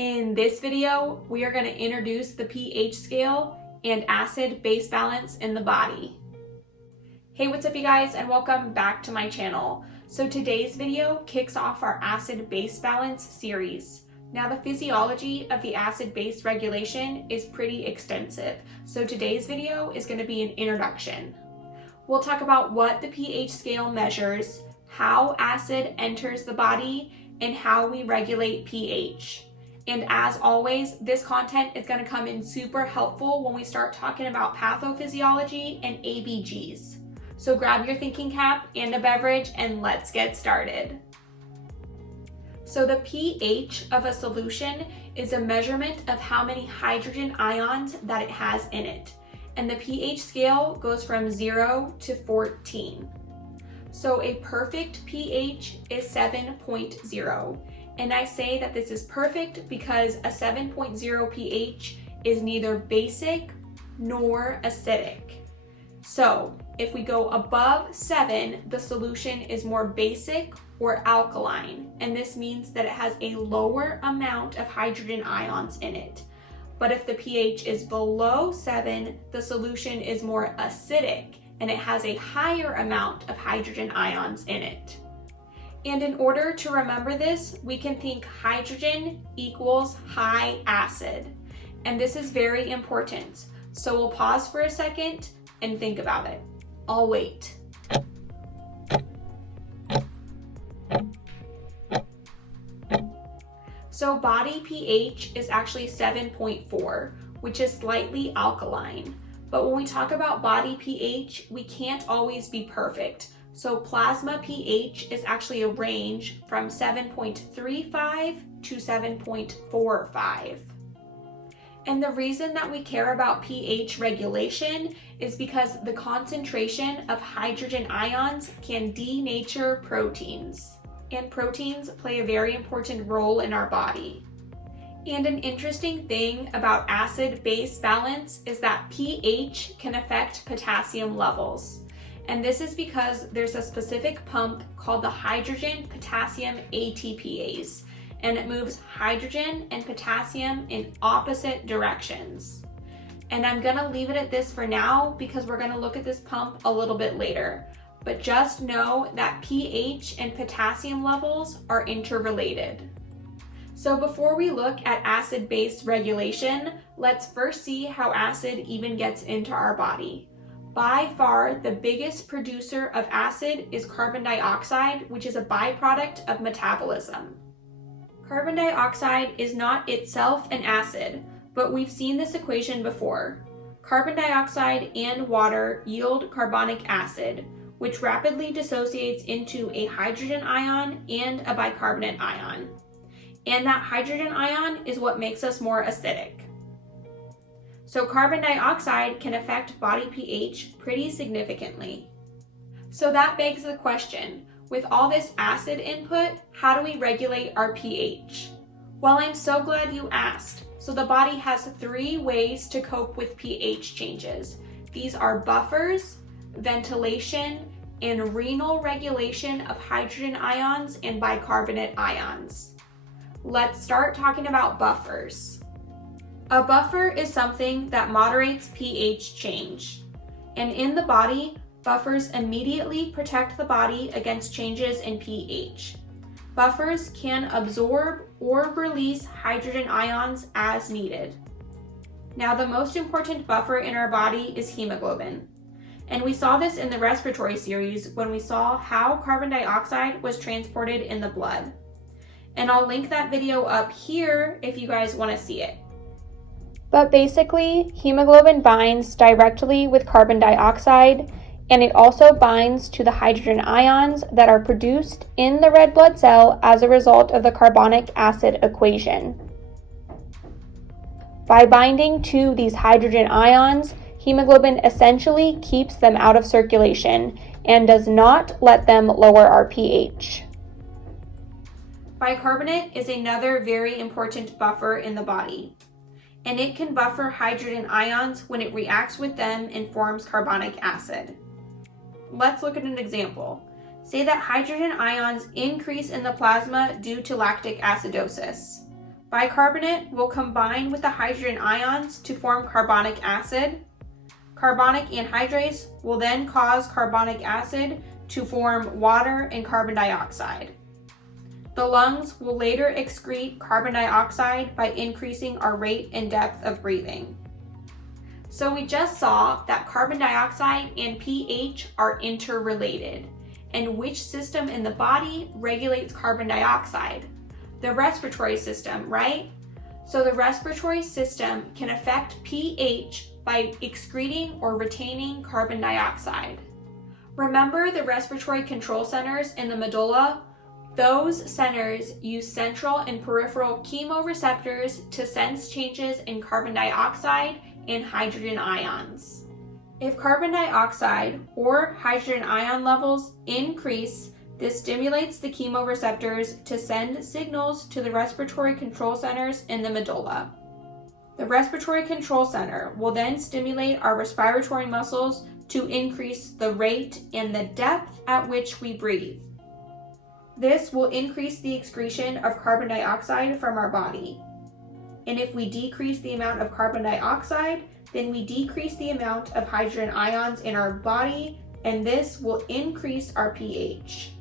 In this video, we are going to introduce the pH scale and acid-base balance in the body. Hey, what's up you guys, and welcome back to my channel. So today's video kicks off our acid-base balance series. Now the physiology of the acid-base regulation is pretty extensive, so today's video is going to be an introduction. We'll talk about what the pH scale measures, how acid enters the body, and how we regulate pH. And as always, this content is going to come in super helpful when we start talking about pathophysiology and ABGs. So grab your thinking cap and a beverage and let's get started. So the pH of a solution is a measurement of how many hydrogen ions that it has in it. And the pH scale goes from 0 to 14. So a perfect pH is 7.0. And I say that this is perfect because a 7.0 pH is neither basic nor acidic. So if we go above 7, the solution is more basic or alkaline. And this means that it has a lower amount of hydrogen ions in it. But if the pH is below 7, the solution is more acidic and it has a higher amount of hydrogen ions in it. And in order to remember this, we can think hydrogen equals high acid. And this is very important. So we'll pause for a second and think about it. I'll wait. So body pH is actually 7.4, which is slightly alkaline. But when we talk about body pH, we can't always be perfect. So plasma pH is actually a range from 7.35 to 7.45. And the reason that we care about pH regulation is because the concentration of hydrogen ions can denature proteins. And proteins play a very important role in our body. And an interesting thing about acid-base balance is that pH can affect potassium levels. And this is because there's a specific pump called the hydrogen potassium ATPase, and it moves hydrogen and potassium in opposite directions. And I'm gonna leave it at this for now because we're gonna look at this pump a little bit later. But just know that pH and potassium levels are interrelated. So before we look at acid-base regulation, let's first see how acid even gets into our body. By far, the biggest producer of acid is carbon dioxide, which is a byproduct of metabolism. Carbon dioxide is not itself an acid, but we've seen this equation before. Carbon dioxide and water yield carbonic acid, which rapidly dissociates into a hydrogen ion and a bicarbonate ion. And that hydrogen ion is what makes us more acidic. So carbon dioxide can affect body pH pretty significantly. So that begs the question, with all this acid input, how do we regulate our pH? Well, I'm so glad you asked. So the body has 3 ways to cope with pH changes. These are buffers, ventilation, and renal regulation of hydrogen ions and bicarbonate ions. Let's start talking about buffers. A buffer is something that moderates pH change. And in the body, buffers immediately protect the body against changes in pH. Buffers can absorb or release hydrogen ions as needed. Now, the most important buffer in our body is hemoglobin. And we saw this in the respiratory series when we saw how carbon dioxide was transported in the blood. And I'll link that video up here if you guys want to see it. But basically, hemoglobin binds directly with carbon dioxide, and it also binds to the hydrogen ions that are produced in the red blood cell as a result of the carbonic acid equation. By binding to these hydrogen ions, hemoglobin essentially keeps them out of circulation and does not let them lower our pH. Bicarbonate is another very important buffer in the body, and it can buffer hydrogen ions when it reacts with them and forms carbonic acid. Let's look at an example. Say that hydrogen ions increase in the plasma due to lactic acidosis. Bicarbonate will combine with the hydrogen ions to form carbonic acid. Carbonic anhydrase will then cause carbonic acid to form water and carbon dioxide. The lungs will later excrete carbon dioxide by increasing our rate and depth of breathing. So we just saw that carbon dioxide and pH are interrelated. And which system in the body regulates carbon dioxide? The respiratory system, right? So the respiratory system can affect pH by excreting or retaining carbon dioxide. Remember the respiratory control centers in the medulla? Those centers use central and peripheral chemoreceptors to sense changes in carbon dioxide and hydrogen ions. If carbon dioxide or hydrogen ion levels increase, this stimulates the chemoreceptors to send signals to the respiratory control centers in the medulla. The respiratory control center will then stimulate our respiratory muscles to increase the rate and the depth at which we breathe. This will increase the excretion of carbon dioxide from our body. And if we decrease the amount of carbon dioxide, then we decrease the amount of hydrogen ions in our body, and this will increase our pH.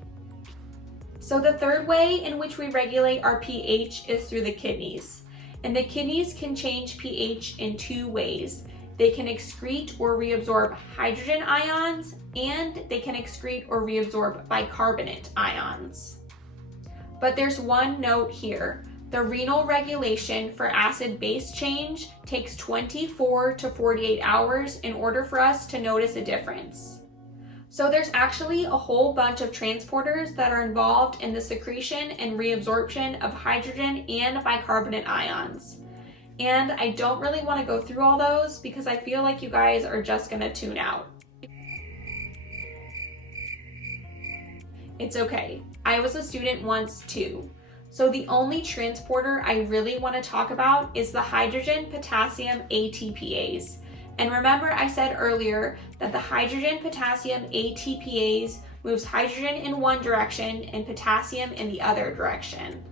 So the third way in which we regulate our pH is through the kidneys. And the kidneys can change pH in two ways. They can excrete or reabsorb hydrogen ions, and they can excrete or reabsorb bicarbonate ions. But there's one note here. The renal regulation for acid-base change takes 24 to 48 hours in order for us to notice a difference. So there's actually a whole bunch of transporters that are involved in the secretion and reabsorption of hydrogen and bicarbonate ions. And I don't really want to go through all those because I feel like you guys are just going to tune out. It's okay. I was a student once too. So the only transporter I really want to talk about is the hydrogen potassium ATPase. And remember I said earlier that the hydrogen potassium ATPase moves hydrogen in one direction and potassium in the other direction.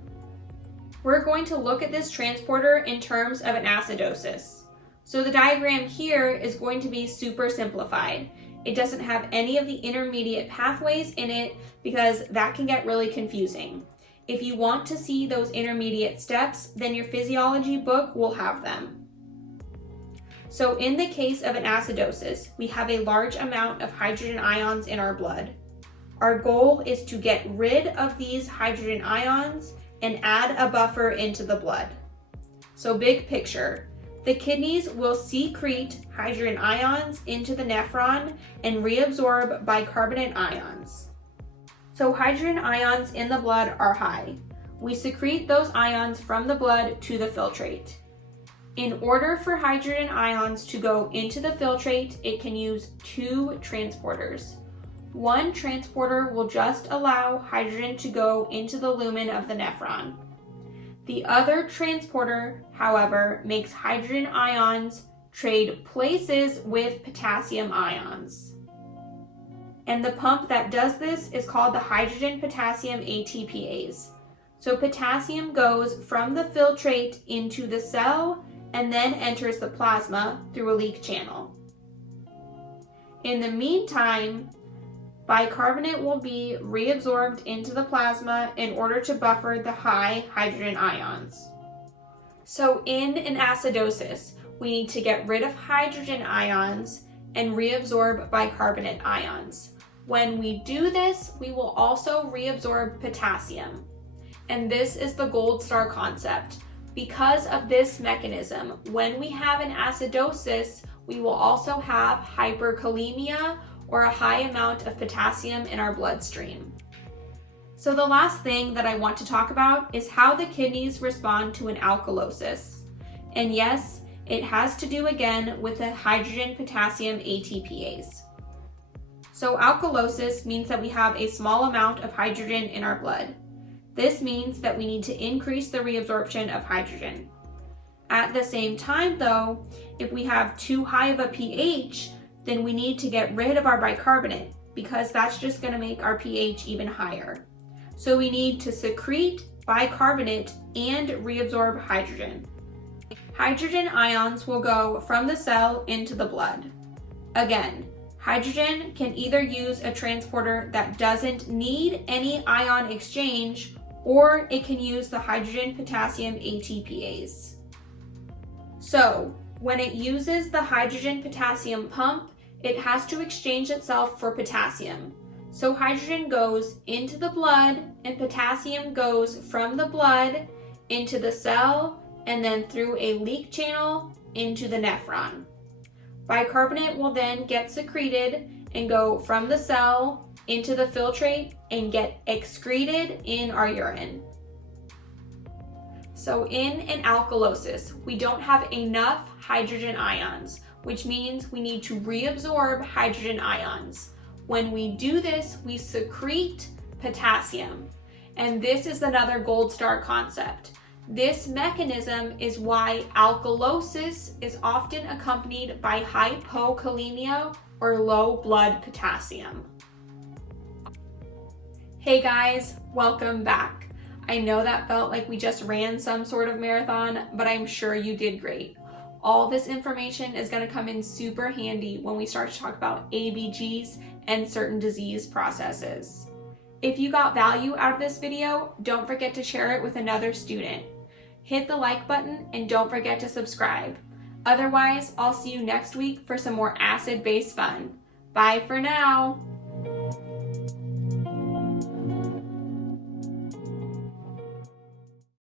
We're going to look at this transporter in terms of an acidosis. So the diagram here is going to be super simplified. It doesn't have any of the intermediate pathways in it because that can get really confusing. If you want to see those intermediate steps, then your physiology book will have them. So in the case of an acidosis, we have a large amount of hydrogen ions in our blood. Our goal is to get rid of these hydrogen ions and add a buffer into the blood. So big picture, the kidneys will secrete hydrogen ions into the nephron and reabsorb bicarbonate ions. So hydrogen ions in the blood are high. We secrete those ions from the blood to the filtrate. In order for hydrogen ions to go into the filtrate, it can use two transporters. One transporter will just allow hydrogen to go into the lumen of the nephron. The other transporter, however, makes hydrogen ions trade places with potassium ions. And the pump that does this is called the hydrogen potassium ATPase. So potassium goes from the filtrate into the cell and then enters the plasma through a leak channel. In the meantime, bicarbonate will be reabsorbed into the plasma in order to buffer the high hydrogen ions. So in an acidosis, we need to get rid of hydrogen ions and reabsorb bicarbonate ions. When we do this, we will also reabsorb potassium. And this is the gold star concept. Because of this mechanism, when we have an acidosis, we will also have hyperkalemia, or a high amount of potassium in our bloodstream. So the last thing that I want to talk about is how the kidneys respond to an alkalosis. And yes, it has to do again with the hydrogen potassium ATPase. So alkalosis means that we have a small amount of hydrogen in our blood. This means that we need to increase the reabsorption of hydrogen. At the same time though, if we have too high of a pH, then we need to get rid of our bicarbonate because that's just going to make our pH even higher. So we need to secrete bicarbonate, and reabsorb hydrogen. Hydrogen ions will go from the cell into the blood. Again, hydrogen can either use a transporter that doesn't need any ion exchange, or it can use the hydrogen potassium ATPase. So, when it uses the hydrogen potassium pump, it has to exchange itself for potassium. So hydrogen goes into the blood and potassium goes from the blood into the cell and then through a leak channel into the nephron. Bicarbonate will then get secreted and go from the cell into the filtrate and get excreted in our urine. So in an alkalosis, we don't have enough hydrogen ions, which means we need to reabsorb hydrogen ions. When we do this, we secrete potassium. And this is another gold star concept. This mechanism is why alkalosis is often accompanied by hypokalemia or low blood potassium. Hey guys, welcome back. I know that felt like we just ran some sort of marathon, but I'm sure you did great. All this information is going to come in super handy when we start to talk about ABGs and certain disease processes. If you got value out of this video, don't forget to share it with another student. Hit the like button and don't forget to subscribe. Otherwise, I'll see you next week for some more acid-based fun. Bye for now.